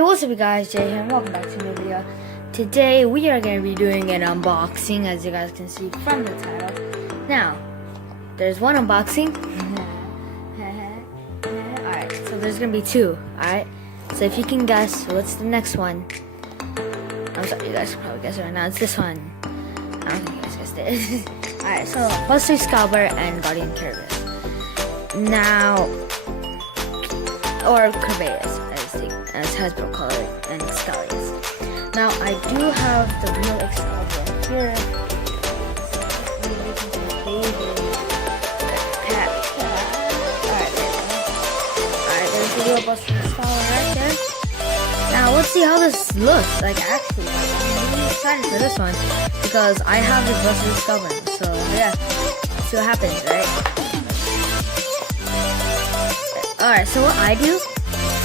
Hey, what's up guys, Jay here and welcome back to a new video. Today we are going to be doing an unboxing, as you guys can see from the title. Now, there's one unboxing. Alright, so there's going to be two, alright? So if you can guess what's the next one. I'm sorry, you guys can probably guess it right now. It's this one. I don't think you guys guessed it. Alright, so Buster Scalper and Guardian Kerabus. Now, or kerabus, as Hasbro call it, and xcalias. Now I do have the real Excalibur here. Alright, there's the real Buster Scalper right there. Now let's see how this looks. Like actually, I'm really excited for this one because I have this Buster Scalper. So yeah, let's see what happens, right? Alright, so what I do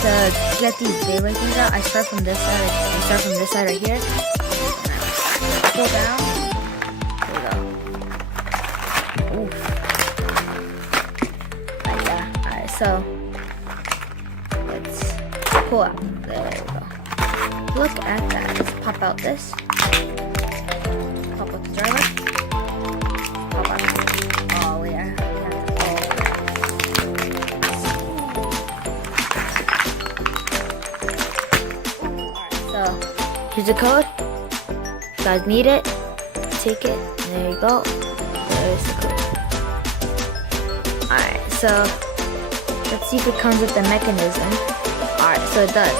to get these daylight things out, I start from this side. I start from this side right here. Pull down. There we go. Oof. Like that. Alright, so let's pull out. There we go. Look at that. Let's pop out this. Pop out the driver. Pop out. Oh yeah. Here's the code. You guys need it. Take it. There you go. There's the code. Alright, so let's see if it comes with the mechanism. Alright, so it does.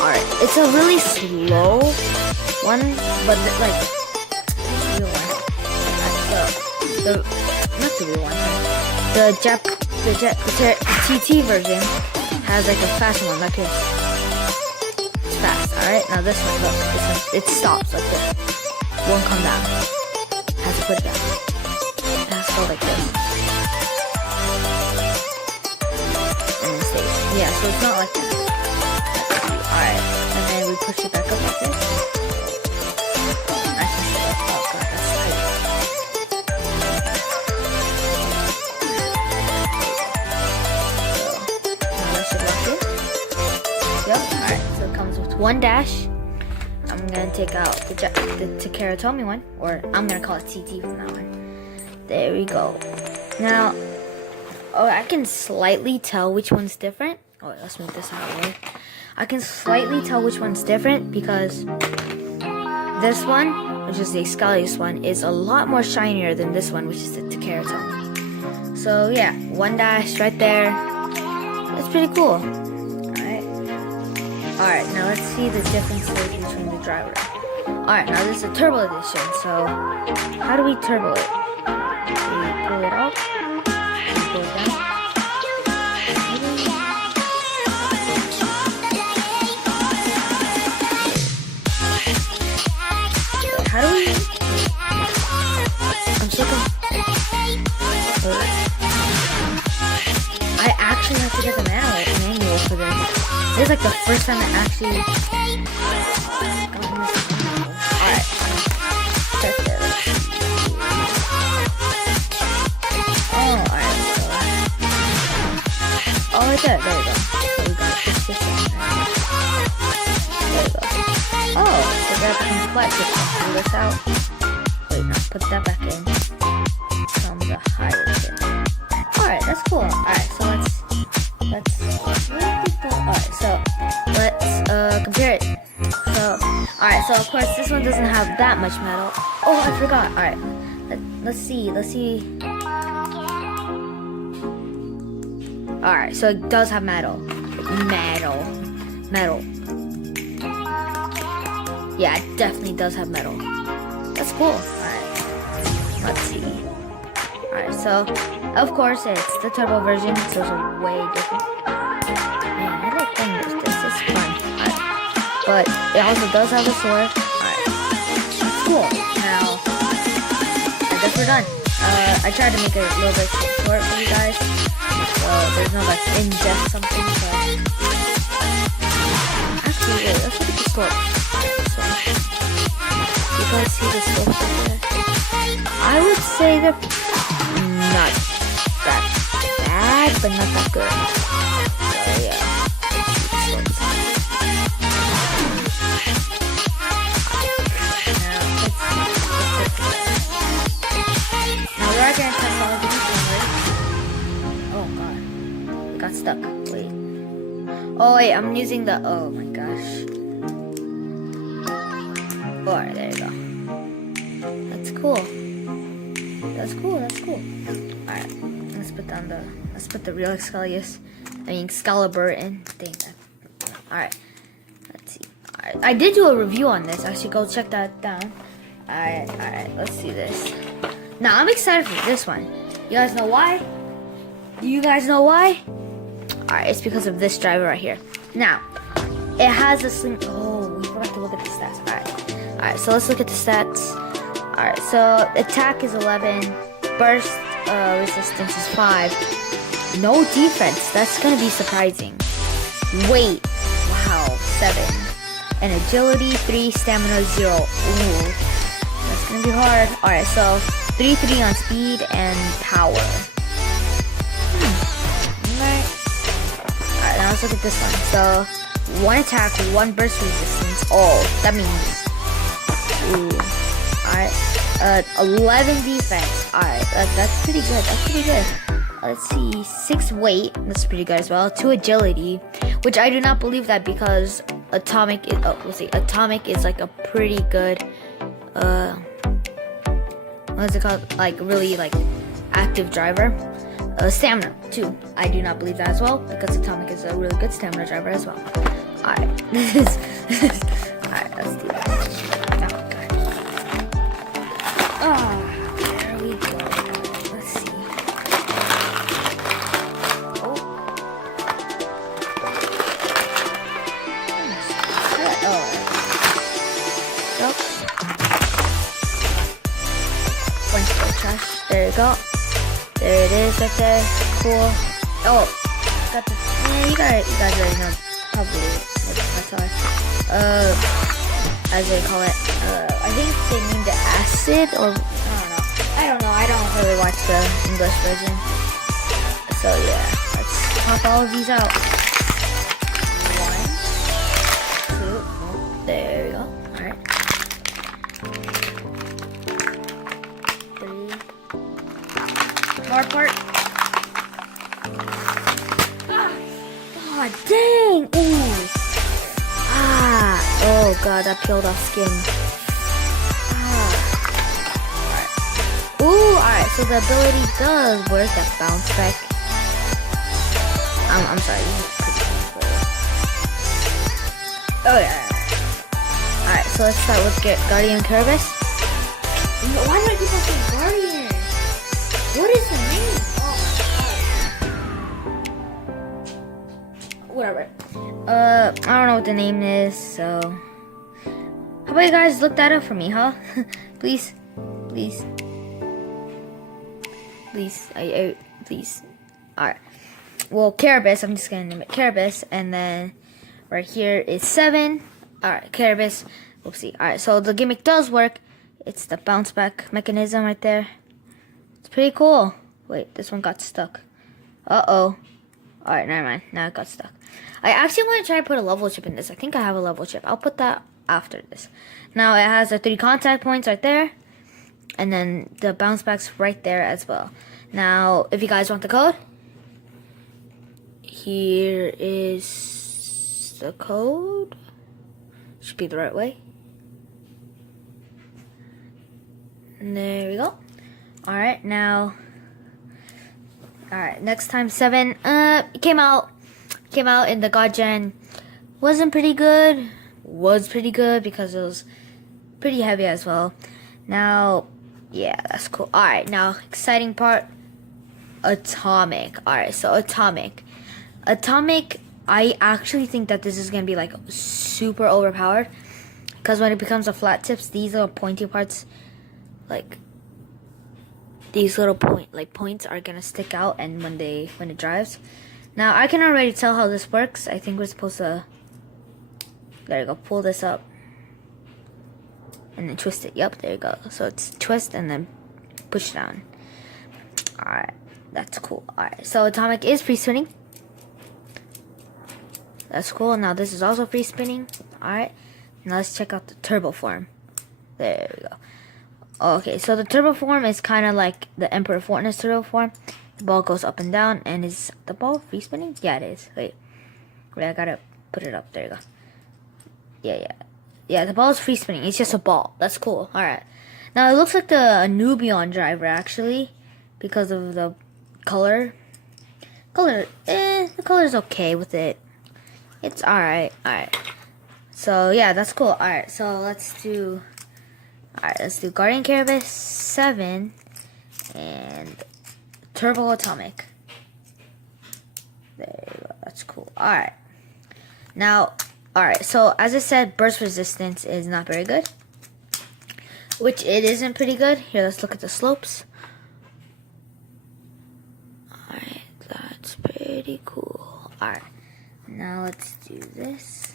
Alright, it's a really slow one, but like real one. Alright, so not the real one. The TT version has like a fast one, like this. Fast, alright? Now this one, look, this one, it stops like this. Won't come down. Has to put it down. It has to go like this. And then stays. Yeah, so it's not like that. Alright, and then we push it back up like this. I can see that. Oh god, that's tight. So, now that should lock in. Yep, alright, so it comes with one dash. I'm gonna take out the Tomy one, or I'm gonna call it TT from now on. There we go. Now, I can slightly tell which one's different. Oh, wait, let's move this out of the way. I can slightly tell which one's different because this one, which is the xcalias one, is a lot more shinier than this one, which is the Tomy. So yeah, one dash right there. That's pretty cool. Alright, now let's see the differences between the driver. Alright, now this is a turbo edition, so how do we turbo it? We pull it out, we pull it down. How do we? I'm so I actually have to get the manual for this. This is like the first time I actually alright. Check there. Oh, alright. Oh, right there. There we go. So we got this one. There we go. Oh, so that's complex. Pull this out. Wait, now put that back in. From the higher shit. Alright, that's cool. Alright, so let's alright, so let's compare it. So alright, so of course this one doesn't have that much metal. Oh, I forgot. Alright. Let's see. Alright, so it does have metal. Metal. Yeah, it definitely does have metal. That's cool. Alright. Let's see. Alright, so of course it's the turbo version, so it's way different. Man, I like playing this. This is fun. Alright. But it also does have a sword. Alright. That's cool. Now, I guess we're done. I tried to make it a little bit short for you guys. So there's no like in-depth something, but actually wait, let's look at the scope. You guys see the scope right there? I would say they're not that bad, but not that good. So yeah. I'm using the, oh my gosh. Alright, there you go. That's cool. That's cool, that's cool. Alright, let's put the real xcalias, Excalibur in. Dang that. Alright, let's see. Alright, I did do a review on this. I should go check that down. Alright, let's see this. Now, I'm excited for this one. You guys know why? Do you guys know why? Alright, it's because of this driver right here. Now, it has a sling. Oh, we forgot to look at the stats. Alright, so let's look at the stats. Alright, so attack is 11. Burst resistance is 5. No defense. That's gonna be surprising. Weight. Wow, 7. And agility, 3. Stamina, 0. Ooh, that's gonna be hard. Alright, so 3 on speed and power. Alright, now let's look at this one. So, 1 attack, 1 burst resistance. Oh, that means... Ooh. Alright. 11 defense. Alright, that's pretty good. That's pretty good. Let's see. 6 weight. That's pretty good as well. 2 agility. Which I do not believe that because atomic is... Oh, we'll see. Atomic is like a pretty good... What is it called? Like, really, like, active driver. Stamina, 2. I do not believe that as well, because Atomic is a really good stamina driver as well. Alright. Alright, let's do that. Oh, God. There we go. Let's see. Oh. Nope. Trash. There you go. There it is right there. Cool. Oh, got the. Yeah, you guys already know probably what that's are. As they call it. I think they named it acid or I don't know. I don't really watch the English version. So yeah, let's pop all of these out. 1, 2. There we go. All right. 3. More part. God dang! Ooh. Oh god, that peeled off skin. Alright. Ooh, alright, so the ability does work, that bounce back. I'm sorry, this is pretty cool. Oh yeah. Alright, so let's start with Guardian Kerabus. Why do I keep on saying Guardian? What is the name? Oh. Whatever. I don't know what the name is, so... How about you guys look that up for me, huh? Please. Please. Please. Please. Alright. Well, Kerabus, I'm just gonna name it Kerabus, and then right here is 7. Alright, Kerabus. Oopsie. Alright, so the gimmick does work. It's the bounce back mechanism right there. It's pretty cool. Wait, this one got stuck. Uh-oh. Alright, never mind. Now it got stuck. I actually want to try to put a level chip in this. I think I have a level chip. I'll put that after this. Now it has the 3 contact points right there. And then the bounce back's right there as well. Now, if you guys want the code, here is the code. Should be the right way. And there we go. Alright, now... Alright, next time 7. It came out in the God Gen. Wasn't pretty good. Was pretty good because it was pretty heavy as well. Now, yeah, that's cool. Alright, now, exciting part. Atomic. Alright, so Atomic. Atomic, I actually think that this is going to be, like, super overpowered. Because when it becomes a flat tips, these little pointy parts, like... These little points are gonna stick out, and when it drives. Now I can already tell how this works. I think we're supposed to, there you go, pull this up and then twist it. Yep, there you go. So it's twist and then push down. Alright, that's cool. Alright, so Atomic is free spinning. That's cool. Now this is also free spinning. Alright, now let's check out the turbo form. There we go. Okay, so the turbo form is kind of like the Emperor Fortnite turbo form. The ball goes up and down, and is the ball free spinning? Yeah, it is. Wait, I gotta put it up. There you go. Yeah, the ball is free spinning. It's just a ball. That's cool. Alright. Now, it looks like the Nubian driver, actually, because of the color. The color's okay with it. It's alright. Alright. So, yeah, that's cool. Alright, so let's do Guardian Kerabus 7 and Turbo Atomic. There you go. That's cool. Alright. Now, alright, so as I said, burst resistance is not very good. Which it isn't pretty good. Here, let's look at the slopes. Alright, that's pretty cool. Alright, now let's do this.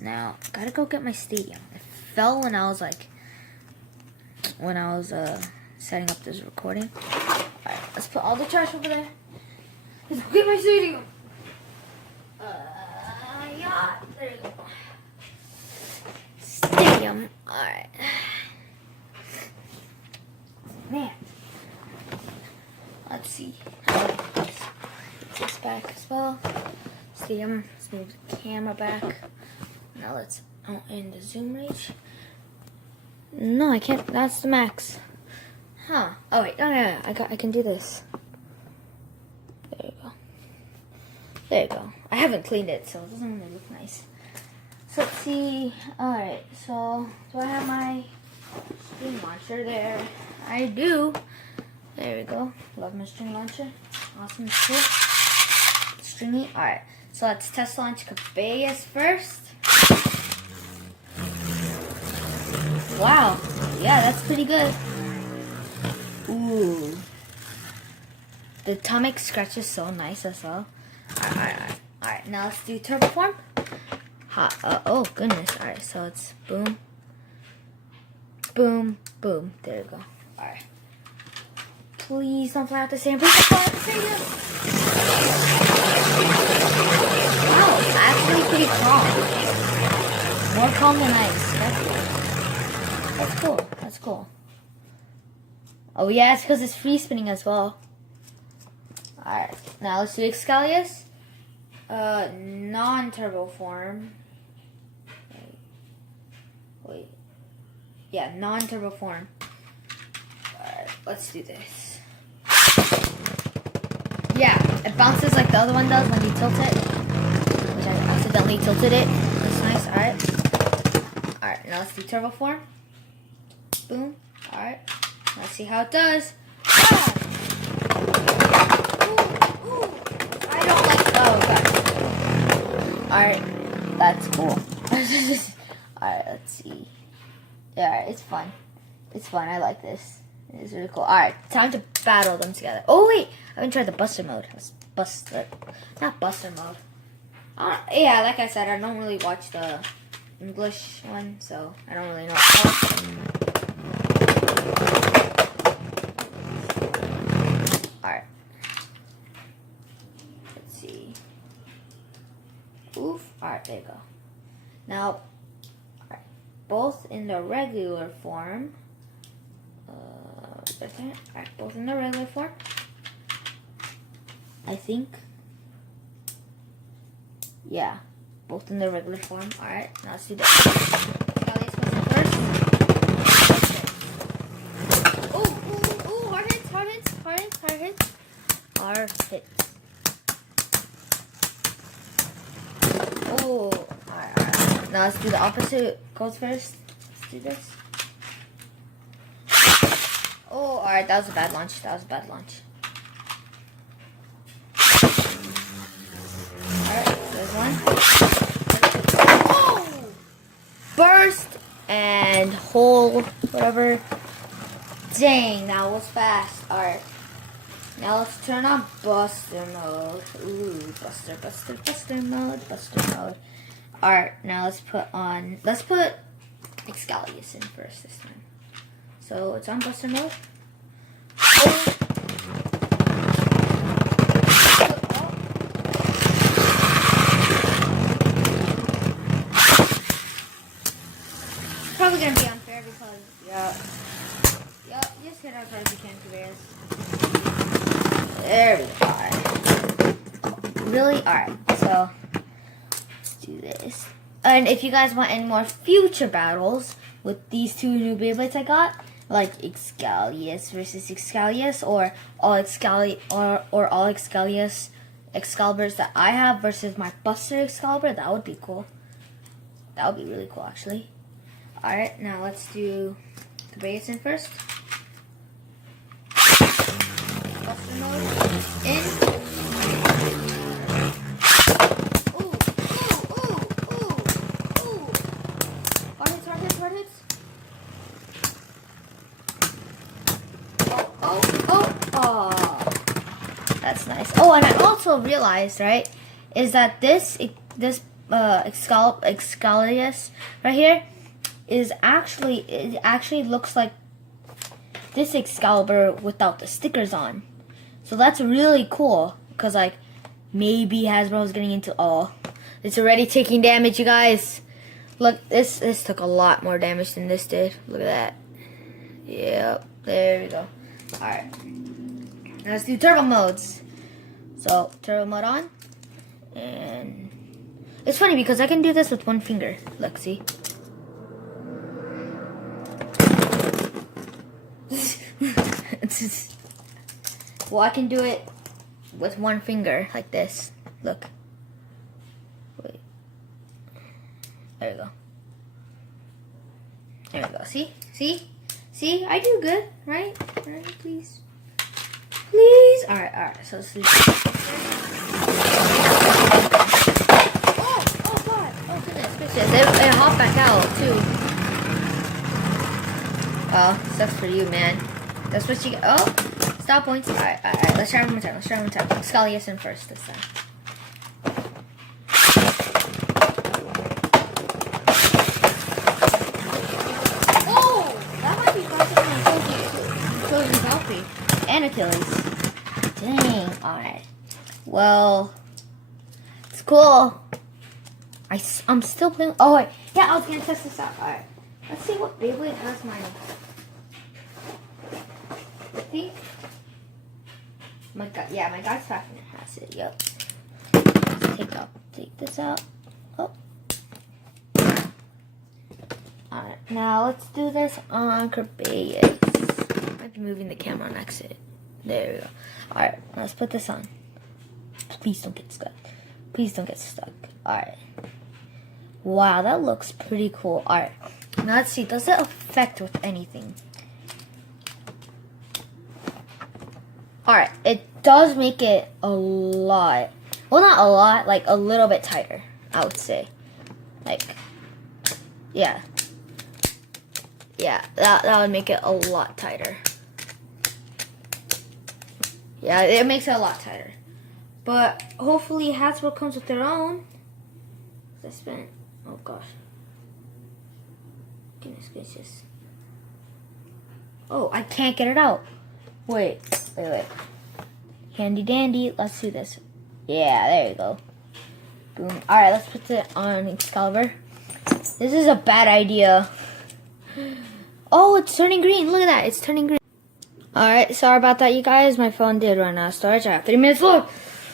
Now, gotta go get my stadium. It fell when I was setting up this recording. Alright, let's put all the trash over there. Let's go get my stadium. Yeah, there you go. Stadium. Alright. Man. Let's see. Put this back as well. Stadium. Let's move the camera back. Now let's in the zoom range. No, I can't. That's the max. Huh. Oh wait. No. I can do this. There you go. There you go. I haven't cleaned it, so it doesn't really look nice. So let's see. Alright, so do I have my string launcher there? I do. There we go. Love my string launcher. Awesome. It's cool. Stringy. Alright, so let's test launch Kerabus first. Wow. Yeah, that's pretty good. Ooh. The atomic scratches so nice as well. Alright, now let's do turbo form. Oh goodness. Alright, so it's boom, boom, boom. There we go. Alright. Please don't fly out the same. Please don't fly out the same. Wow, it's actually pretty calm. More calm than I expected. That's cool. That's cool. Oh yeah, it's because it's free spinning as well. Alright, now let's do xcalias. Non-turbo form. Wait. Yeah, non-turbo form. Alright, let's do this. Yeah, it bounces like the other one does when you tilt it. Which I accidentally tilted it. That's nice, alright. Alright, now let's do turbo form. Boom. Alright. Let's see how it does. Ah! Ooh. I don't like those. Alright, that's cool. Alright, let's see. Yeah, alright, it's fun. It's fun, I like this. It's really cool. Alright, time to battle them together. Oh wait, I haven't tried the buster mode. Not buster mode. Yeah, like I said, I don't really watch the English one, so I don't really know. Alright. Let's see. Oof. Alright, there you go. Now, alright, both in the regular form. Alright, both in the regular form. I think. Yeah, both in the regular form. Alright, now let's do that. Xcalias first. Ooh, hard hits. Oh, alright. Now let's do the opposite goes first. Let's do this. Oh, alright, that was a bad launch. Alright, there's one. Oh! Burst and hole, whatever. Dang, that was fast. Alright. Now let's turn on buster mode. Ooh, buster mode. Alright, now let's put xcalias in first this time. So it's on buster mode. Oh. Probably gonna be unfair because you just hit as hard as you can, Kerabus. There we go. Really? Alright, so do this. And if you guys want any more future battles with these two new Beyblades I got, like xcalias versus xcalias, or all xcalias Excaliburs that I have versus my Buster Excalibur, that would be cool. That would be really cool, actually. Alright, now let's do the base in first. Buster mode in. Ooh. Hard hits. Oh. That's nice. Oh, and I also realized, right, is that this xcalias right here is actually, it actually looks like this Excalibur without the stickers on. So that's really cool, because like maybe Hasbro's getting into, oh, it's already taking damage, you guys. Look, this took a lot more damage than this did. Look at that. Yep, there we go. Alright. Now let's do turbo modes. So, turbo mode on. And it's funny because I can do this with one finger. Look, see? Well, I can do it with one finger, like this. Look. Wait. There we go. There we go. See? See? I do good, right? Right, please. Please. Alright. So let's do Oh god. Oh goodness gracious. It hopped back out too. Oh, sucks for you, man. That's what you get. Oh, stop points. Alright. Let's try one more time. Xcalias in first this time. And Achilles. Dang. Alright. Well, it's cool. I'm still playing. Oh, wait. Yeah, I was going to test this out. Alright. Let's see what Beyblade has mine. See? My guy's packing has it. Yep. Let's take this out. Oh. Alright. Now, let's do this on kerabus. I've been moving the camera on accident. There we go. Alright, let's put this on. Please don't get stuck. Alright. Wow, that looks pretty cool. Alright. Now let's see. Does it affect with anything? Alright. It does make it a lot. Well, not a lot. Like, a little bit tighter, I would say. Like, yeah. Yeah, that would make it a lot tighter. Yeah, it makes it a lot tighter. But hopefully Hasbro comes with their own. I spent, oh gosh. Goodness gracious. Oh, I can't get it out. Wait. Handy dandy, let's do this. Yeah, there you go. Boom. Alright, let's put it on Excalibur. This is a bad idea. Oh, it's turning green. Look at that. It's turning green. Alright, sorry about that, you guys. My phone did run out of storage. I have 3 minutes left.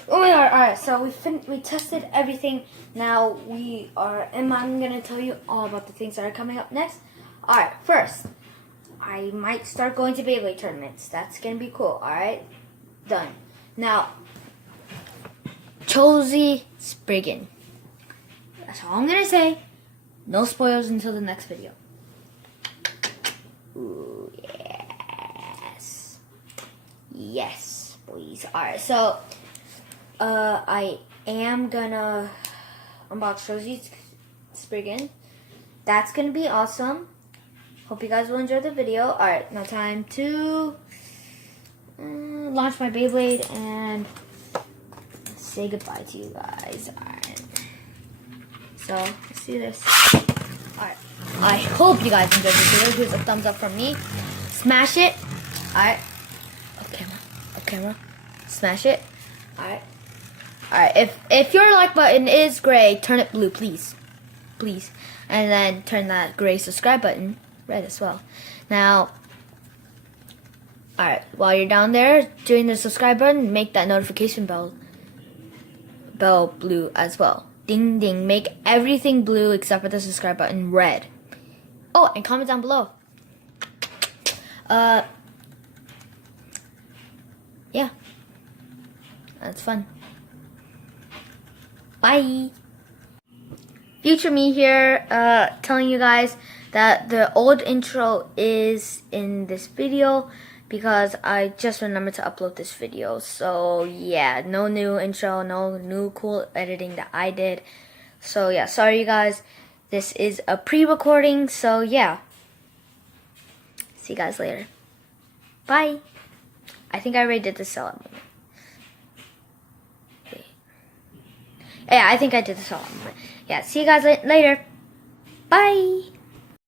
Oh my god. Alright, so we tested everything. Now I'm going to tell you all about the things that are coming up next. Alright, first, I might start going to Beyblade tournaments. That's going to be cool. Alright, done. Now, Josie Spriggan. That's all I'm going to say. No spoilers until the next video. Ooh, yes. Yes, boys. Alright, so, I am gonna unbox Josie Spriggan. That's gonna be awesome. Hope you guys will enjoy the video. Alright, now time to launch my Beyblade and say goodbye to you guys. Alright. So, let's do this. Alright. I hope you guys enjoyed this video. Here's a thumbs up from me. Smash it. Alright. Off camera. Smash it. Alright. Alright. If your like button is gray, turn it blue, please. Please. And then turn that gray subscribe button red as well. Now, alright, while you're down there doing the subscribe button, make that notification bell blue as well. Ding ding. Make everything blue except for the subscribe button red. Oh, and comment down below. Yeah. That's fun. Bye. Future me here, telling you guys that the old intro is in this video because I just remembered to upload this video. So yeah, no new intro, no new cool editing that I did. So yeah, sorry you guys. This is a pre-recording, so yeah. See you guys later. Bye. I think I already did the sellout movement. Yeah, I think I did the sellout movement. Yeah, see you guys later. Bye.